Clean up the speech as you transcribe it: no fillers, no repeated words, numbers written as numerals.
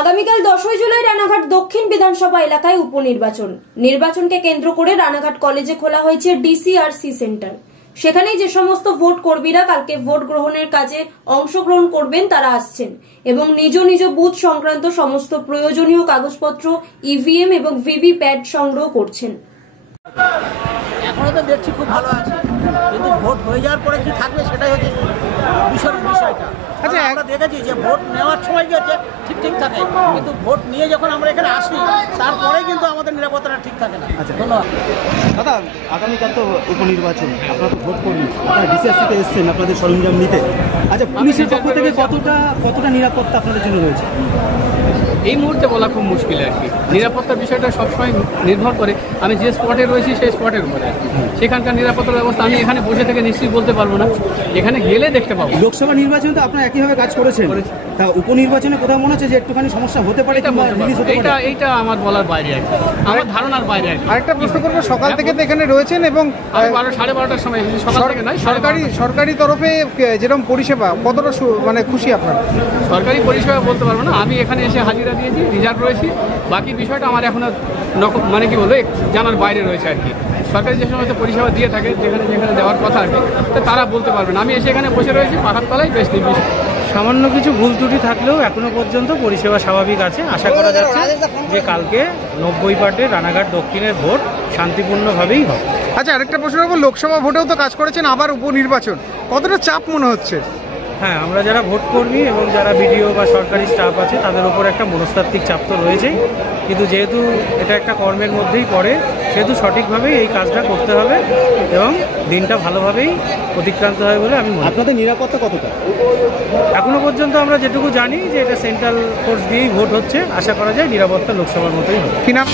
আগামীকাল 10 জুলাই রানাঘাট দক্ষিণ বিধানসভা এলাকায় নির্বাচনকে কেন্দ্র করে রানাঘাট কলেজে খোলা হয়েছে ডিসিআরসি সেন্টার। সেখানেই যে সমস্ত ভোট কর্মীরা কালকে ভোট গ্রহণের কাজে অংশগ্রহণ করবেন তারা আসছেন এবং নিজ নিজ বুথ সংক্রান্ত সমস্ত প্রয়োজনীয় কাগজপত্র, ইভিএম এবং ভিভিপ্যাট সংগ্রহ করছেন। এখনো তো দেখছি খুব ভালো আছে, কিন্তু ভোট হয়ে যাওয়ার পরে কি থাকবে সেটাই হচ্ছে বিষয়টা। আচ্ছা, আমরা দেখেছি যে ভোট নেওয়ার সময় কি হচ্ছে ঠিক থাকে, কিন্তু ভোট নিয়ে যখন আমরা এখানে আসি তারপরে কিন্তু আমাদের নিরাপত্তাটা ঠিক থাকে না। আচ্ছা, ধন্যবাদ দাদা। আগামীকাল তো উপনির্বাচন, আপনারা তো ভোট করবেন, আপনারা ডিসিআরসিতে এসছেন আপনাদের সরঞ্জাম নিতে। আচ্ছা, পুলিশের পক্ষ থেকে কতটা নিরাপত্তা আপনাদের জন্য রয়েছে? এই মুহূর্তে বলা খুব মুশকিল আর কি। নিরাপত্তার বিষয়টা সবসময় নির্ভর করে আমি যে স্পটে রয়েছি সেই স্পটের উপরে। সেখানকার নিরাপত্তার ব্যবস্থা আমি এখানে বসে থেকে নিশ্চয়ই বলতে পারবো না, এখানে গেলে দেখতে পাবো। লোকসভা নির্বাচনে তো আপনারা একইভাবে কাজ করেছেন, তা উপনির্বাচনে কোথাও মনে হচ্ছে যে একটুখানি সমস্যা হতে পারে? এইটা আমার বলার বাইরে আর কি, আমার ধারণার বাইরে আর কি। আরেকটা প্রশ্ন করবো, সকাল থেকে তো এখানে রয়েছেন এবং 12:30টার সময়, সকাল থেকে নয়, সরকারি তরফে যেরকম পরিষেবা কতটা মানে খুশি আপনারা? সরকারি পরিষেবা বলতে পারবো না, আমি এখানে এসে হাজিরা দিয়েছি, রিজার্ভ রয়েছি। বাকি বিষয়টা আমার এখনো মানে কি বলবো জানার বাইরে রয়েছে আর কি। সরকারি যে সমস্ত পরিষেবা দিয়ে থাকে যেখানে দেওয়ার কথা আর কি, তো তারা বলতে পারবেন। আমি এসে এখানে বসে রয়েছি পাখার তলায়, বেশ নির্বিষ। সামান্য কিছু ভুল ত্রুটি থাকলেও এখনো পর্যন্ত পরিষেবা স্বাভাবিক আছে। আশা করা যাচ্ছে যে কালকে 90 পার্টে রানাঘাট দক্ষিণের ভোট শান্তিপূর্ণভাবেই হবে। আচ্ছা, আরেকটা প্রশ্ন করবো, লোকসভা ভোটেও তো কাজ করেছেন, আবার উপনির্বাচন, কতটা চাপ মনে হচ্ছে? হ্যাঁ, আমরা যারা ভোট কর্মী এবং যারা বিডিও বা সরকারি স্টাফ আছে তাদের ওপর একটা মনস্তাত্ত্বিক চাপ তো রয়েছেই, কিন্তু যেহেতু এটা একটা কর্মের মধ্যেই পড়ে সেহেতু সঠিকভাবেই এই কাজটা করতে হবে এবং দিনটা ভালোভাবেই অতিক্রান্ত হয় বলে আমি মনে করি। আপনাদের নিরাপত্তা কতটা? এখনো পর্যন্ত আমরা যেটুকু জানি যে এটা সেন্ট্রাল ফোর্স দিয়েই ভোট হচ্ছে, আশা করা যায় নিরাপত্তা লোকসভার মতোই হবে। কি নাম?